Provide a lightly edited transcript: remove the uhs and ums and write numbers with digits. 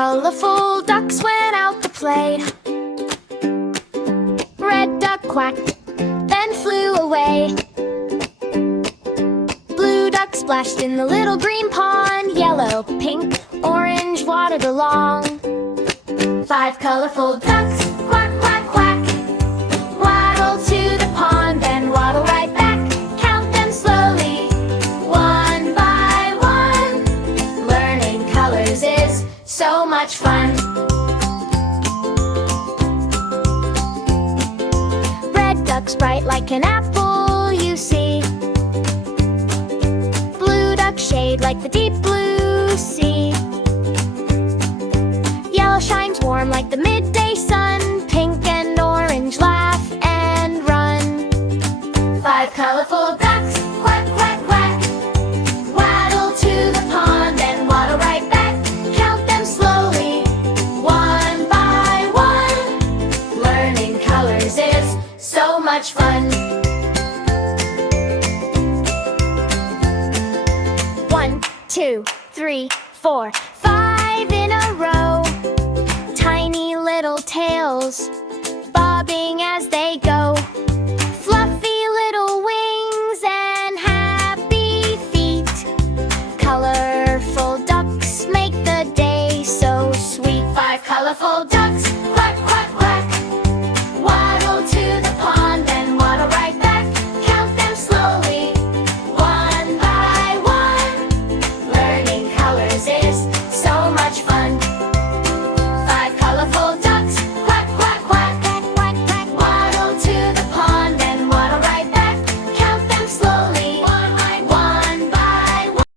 colorful ducks went out to play. Red duck quacked, then flew away. Blue duck splashed in the little green pond. Yellow, pink, orange waddled along. 5 colorful ducks, quack, quack, quack, waddle to the pond, then waddle right back. Count them slowly, one by one. Learning colors is so much fun. Red duck's bright like an apple, you see. Blue duck shade like the deep blue sea. Yellow shines warm like the midday sun. Pink and orange laugh and run. 5 colorful ducks, quack, quack, quack, waddle to the pond, then waddle right back. Count them slowly, one by one. Learning colors is so much fun. 1, 2, 3, 4, 5 in a row. Tiny little tails bobbing as they go.